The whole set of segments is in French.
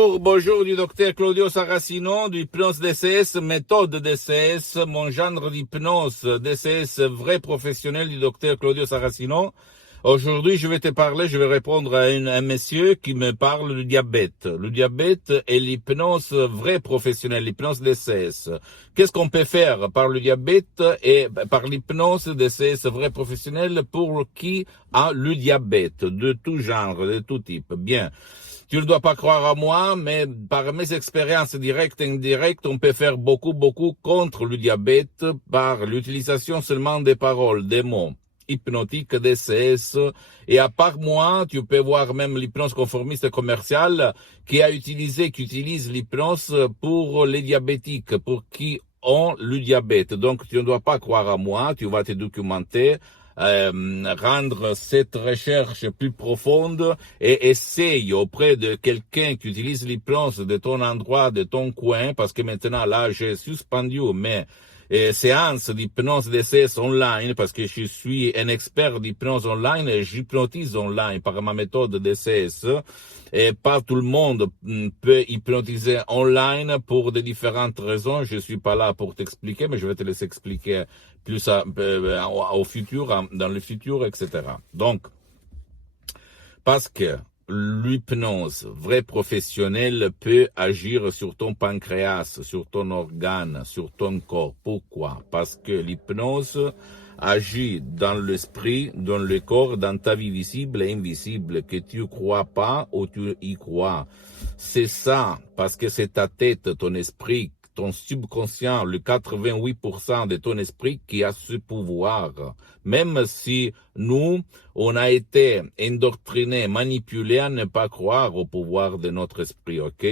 Bonjour du docteur Claudio Saracino, du hypnose DCS, méthode DCS, mon genre d'hypnose DCS vrai professionnel du docteur Claudio Saracino. Aujourd'hui, je vais répondre à un monsieur qui me parle du diabète. Le diabète est l'hypnose vrai professionnelle, l'hypnose DCS. Qu'est-ce qu'on peut faire par le diabète et par l'hypnose DCS vrai professionnel pour qui a le diabète, de tout genre, de tout type? Bien. Tu ne dois pas croire à moi, mais par mes expériences directes et indirectes, on peut faire beaucoup contre le diabète par l'utilisation seulement des paroles, des mots hypnotiques, DCS. Et à part moi, tu peux voir même l'hypnose conformiste commerciale qui utilise l'hypnose pour les diabétiques, pour qui ont le diabète. Donc, tu ne dois pas croire à moi, tu vas te documenter, rendre cette recherche plus profonde et essaye auprès de quelqu'un qui utilise l'hypnose de ton endroit, de ton coin, parce que maintenant là j'ai suspendu mes séances d'hypnose DCS online parce que je suis un expert d'hypnose online et j'hypnotise online par ma méthode DCS. Et pas tout le monde peut hypnotiser online pour de différentes raisons. Je suis pas là pour t'expliquer, mais je vais te les expliquer plus au futur, dans le futur, etc. Donc, parce que l'hypnose vrai professionnelle peut agir sur ton pancréas, sur ton organe, sur ton corps. Pourquoi? Parce que l'hypnose agit dans l'esprit, dans le corps, dans ta vie visible et invisible, que tu crois pas ou tu y crois. C'est ça, parce que c'est ta tête, ton esprit, ton subconscient, le 88% de ton esprit qui a ce pouvoir. Même si nous, on a été endoctrinés, manipulés à ne pas croire au pouvoir de notre esprit, ok?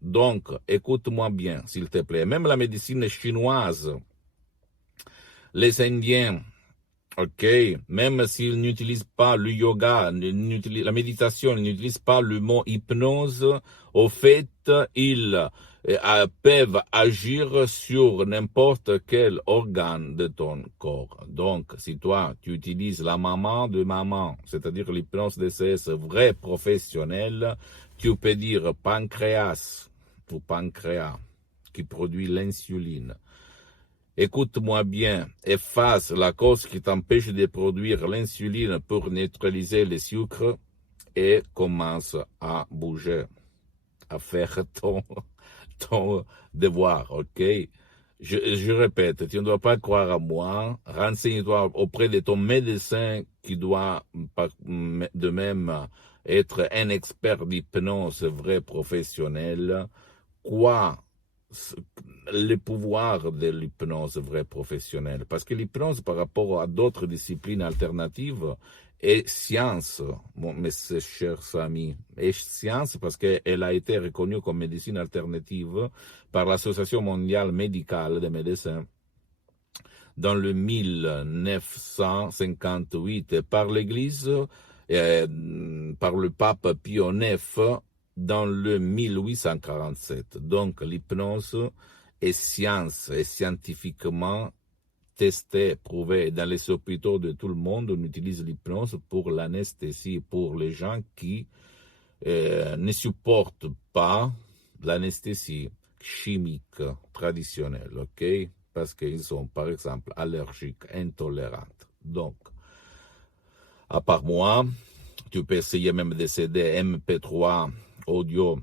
Donc, écoute-moi bien, s'il te plaît. Même la médecine chinoise, les Indiens, ok, même s'ils n'utilisent pas le yoga, la méditation, ils n'utilisent pas le mot hypnose, au fait, ils peuvent agir sur n'importe quel organe de ton corps. Donc, si toi, tu utilises la maman de maman, c'est-à-dire l'hypnose DCS vrai professionnel, tu peux dire pancréas ou pancréas qui produit l'insuline. Écoute-moi bien, efface la cause qui t'empêche de produire l'insuline pour neutraliser le sucre et commence à bouger, à faire ton devoir, ok? Je répète, tu ne dois pas croire à moi, renseigne-toi auprès de ton médecin qui doit de même être un expert d'hypnose vrai professionnel. Quoi? Le pouvoir de l'hypnose vraie professionnelle. Parce que l'hypnose, par rapport à d'autres disciplines alternatives, est science, mes chers amis. Est science parce qu'elle a été reconnue comme médecine alternative par l'Association mondiale médicale des médecins dans le 1958 et par l'Église, par le pape Pie IX dans le 1847. Donc l'hypnose est science, est scientifiquement testée, prouvée. Dans les hôpitaux de tout le monde, on utilise l'hypnose pour l'anesthésie, pour les gens qui ne supportent pas l'anesthésie chimique traditionnelle, ok? Parce qu'ils sont, par exemple, allergiques, intolérants. Donc, à part moi, tu peux essayer même des CD MP3 audio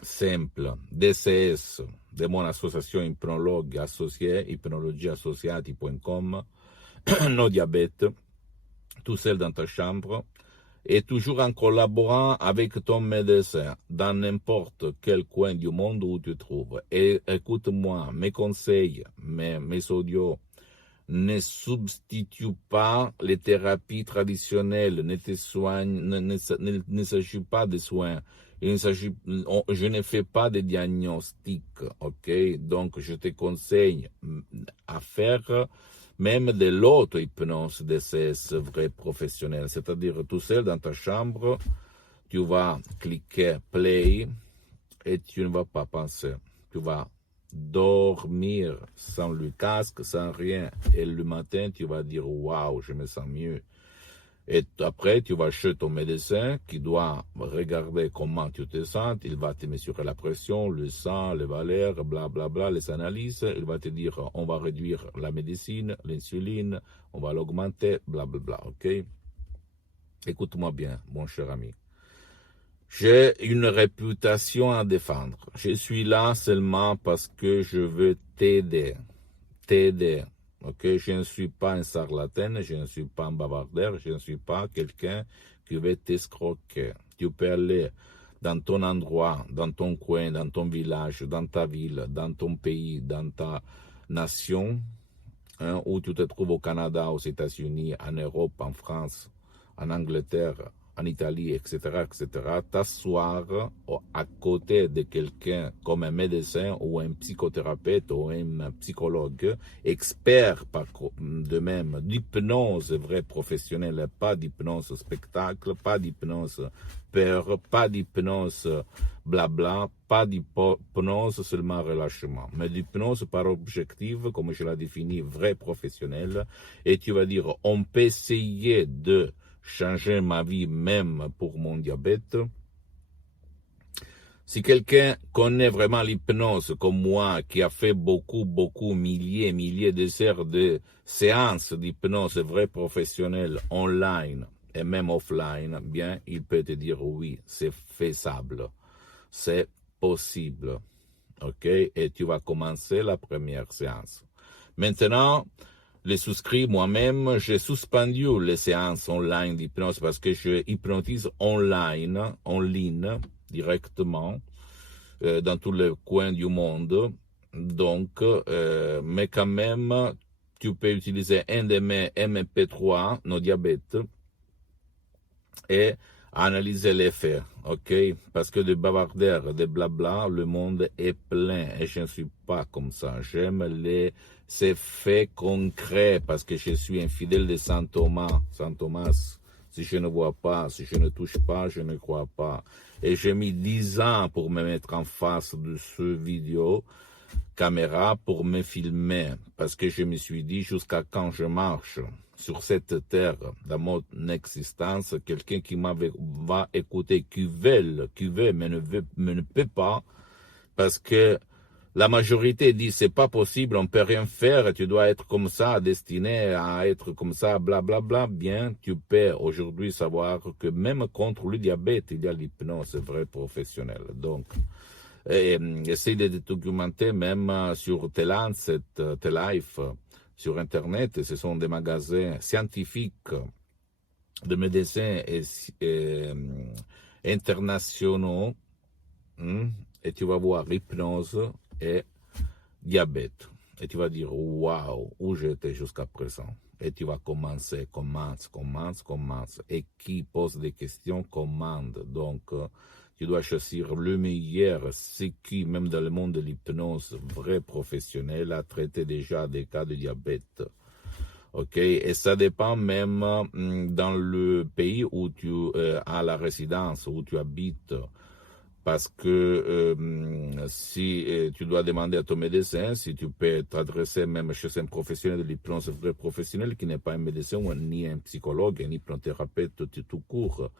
simple, DCS, de mon association hypnologue associée, hypnologieassociati.com, no diabète, tout seul dans ta chambre, et toujours en collaborant avec ton médecin dans n'importe quel coin du monde où tu te trouves. Et écoute-moi, mes conseils, mes audios, ne substitue pas les thérapies traditionnelles, ne s'agit pas de soins. Je ne fais pas de diagnostic, ok? Donc, je te conseille à faire même de l'auto-hypnose de ces vrais professionnels. C'est-à-dire, tout seul dans ta chambre, tu vas cliquer play et tu ne vas pas penser. Tu vas dormir sans le casque, sans rien. Et le matin, tu vas dire, waouh, je me sens mieux. Et après, tu vas chez ton médecin qui doit regarder comment tu te sens. Il va te mesurer la pression, le sang, les valeurs, blablabla, les analyses. Il va te dire, on va réduire la médecine, l'insuline, on va l'augmenter, blablabla, ok? Écoute-moi bien, mon cher ami. J'ai une réputation à défendre. Je suis là seulement parce que je veux t'aider. T'aider. Ok, je ne suis pas un charlatan, je ne suis pas un bavardeur, je ne suis pas quelqu'un qui veut t'escroquer. Tu peux aller dans ton endroit, dans ton coin, dans ton village, dans ta ville, dans ton pays, dans ta nation, hein, où tu te trouves au Canada, aux États-Unis, en Europe, en France, en Angleterre, en Italie, etc., t'asseoir à côté de quelqu'un comme un médecin ou un psychothérapeute ou un psychologue, expert de même d'hypnose vraie professionnelle, pas d'hypnose spectacle, pas d'hypnose peur, pas d'hypnose blabla, pas d'hypnose seulement relâchement, mais d'hypnose par objectif, comme je l'ai défini, vrai professionnel, et tu vas dire, on peut essayer de changer ma vie même pour mon diabète. Si quelqu'un connaît vraiment l'hypnose comme moi, qui a fait beaucoup, milliers d'heures de séances d'hypnose vrai professionnelle online et même offline, bien, il peut te dire oui, c'est faisable, c'est possible, ok? Et tu vas commencer la première séance. Maintenant, les souscrits, moi-même, j'ai suspendu les séances online d'hypnose parce que je hypnotise en ligne, directement, dans tous les coins du monde. Donc, mais quand même, tu peux utiliser un de mes MP3, nos diabètes, et analyser les faits, ok? Parce que de bavardeurs, de blabla, le monde est plein et je ne suis pas comme ça. J'aime ces faits concrets parce que je suis un fidèle de Saint Thomas. Saint Thomas, si je ne vois pas, si je ne touche pas, je ne crois pas. Et j'ai mis 10 ans pour me mettre en face de ce vidéo caméra pour me filmer parce que je me suis dit jusqu'à quand je marche sur cette terre dans mon existence, quelqu'un qui va écouter, qui veut, mais ne peut pas, parce que la majorité dit c'est pas possible, on peut rien faire, tu dois être comme ça, destiné à être comme ça, blablabla. Bien, tu peux aujourd'hui savoir que même contre le diabète, il y a l'hypnose vraie professionnelle. Donc, essaye de te documenter même sur T-Lancet, T-Life, sur Internet. Ce sont des magasins scientifiques de médecins internationaux. Et tu vas voir hypnose et diabète. Et tu vas dire, waouh, où j'étais jusqu'à présent. Et tu vas commencer. Et qui pose des questions, commande. Donc, tu dois choisir le meilleur, ce qui, même dans le monde de l'hypnose, vrai professionnel, a traité déjà des cas de diabète. Ok, et ça dépend même dans le pays où tu as la résidence, où tu habites. Parce que si tu dois demander à ton médecin, si tu peux t'adresser même chez un professionnel de l'hypnose vrai professionnel qui n'est pas un médecin ni un psychologue, un hypnothérapeute tout court.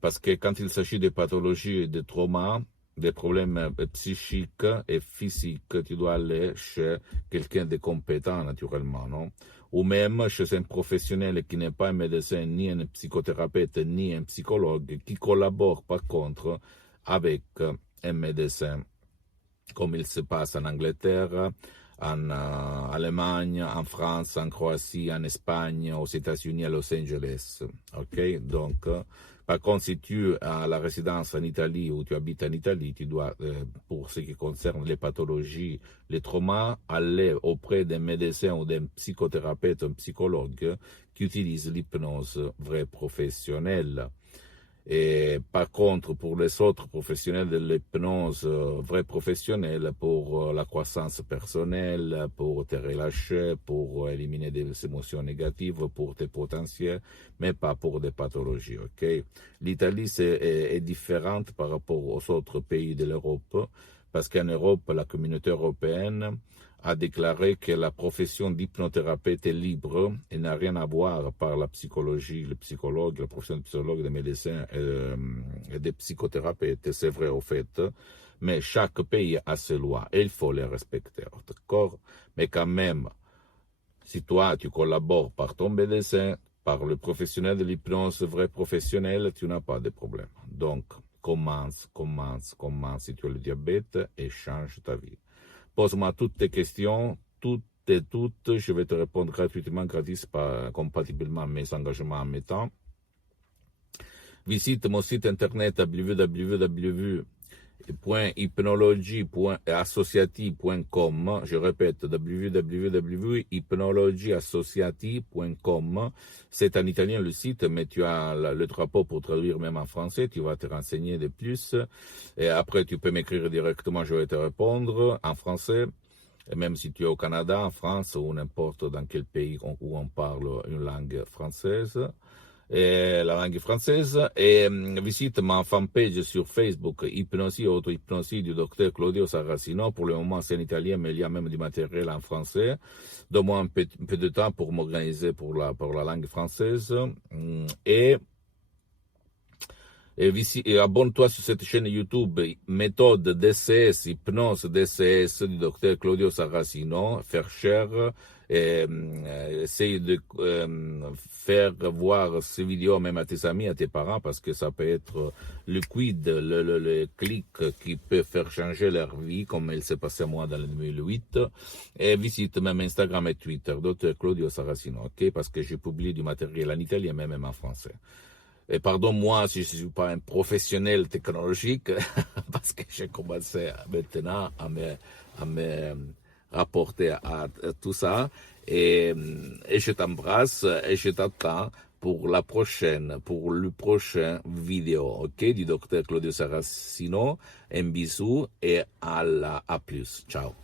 Parce que quand il s'agit de pathologies, de traumas, des problèmes psychiques et physiques, tu dois aller chez quelqu'un de compétent naturellement, non? Ou même chez un professionnel qui n'est pas un médecin, ni un psychothérapeute, ni un psychologue, qui collabore par contre avec un médecin, comme il se passe en Angleterre, en Allemagne, en France, en Croatie, en Espagne, aux États-Unis, à Los Angeles. Ok, donc, par contre, si tu as la résidence en Italie ou tu habites en Italie, tu dois, pour ce qui concerne les pathologies, les traumas, aller auprès d'un médecin ou d'un psychothérapeute, un psychologue qui utilise l'hypnose vraie professionnelle. Et par contre, pour les autres professionnels de l'hypnose, vrais professionnels, pour la croissance personnelle, pour te relâcher, pour éliminer des émotions négatives, pour tes potentiels, mais pas pour des pathologies, ok? L'Italie est différente par rapport aux autres pays de l'Europe, parce qu'en Europe, la communauté européenne a déclaré que la profession d'hypnothérapeute est libre et n'a rien à voir par la psychologie, le psychologue, la profession de psychologue, des médecins et des psychothérapeutes. C'est vrai au fait, mais chaque pays a ses lois et il faut les respecter, d'accord? Mais quand même, si toi tu collabores par ton médecin, par le professionnel de l'hypnose, vrai professionnel, tu n'as pas de problème. Donc, commence si tu as le diabète et change ta vie. Pose-moi toutes tes questions, toutes, je vais te répondre gratuitement, gratis, compatiblement à mes engagements en mes temps. Visite mon site internet www.hypnologie.associative.com. Je répète, www.hypnologieassociative.com. C'est en italien le site, mais tu as le drapeau pour traduire même en français. Tu vas te renseigner de plus. Et après, tu peux m'écrire directement, je vais te répondre en français. Et même si tu es au Canada, en France ou n'importe dans quel pays où on parle une langue française. Et la langue française, et visite ma fanpage sur Facebook, Hypnosie, auto-hypnosie du docteur Claudio Saracino. Pour le moment, c'est en italien, mais il y a même du matériel en français. Donne-moi un peu de temps pour m'organiser pour la langue française. Et abonne-toi sur cette chaîne YouTube, méthode DCS, hypnose DCS du docteur Claudio Saracino, faire cher, essaye de faire voir ces vidéos même à tes amis, à tes parents, parce que ça peut être le quid, le clic qui peut faire changer leur vie, comme il s'est passé à moi dans le 2008. Et visite même Instagram et Twitter, docteur Claudio Saracino, ok, parce que je publie du matériel en italien, mais même en français. Et pardonne-moi si je ne suis pas un professionnel technologique, parce que j'ai commencé maintenant à me rapporter à tout ça. Et je t'embrasse et je t'attends pour le prochain vidéo, ok, du docteur Claudio Saracino. Un bisou et à plus. Ciao.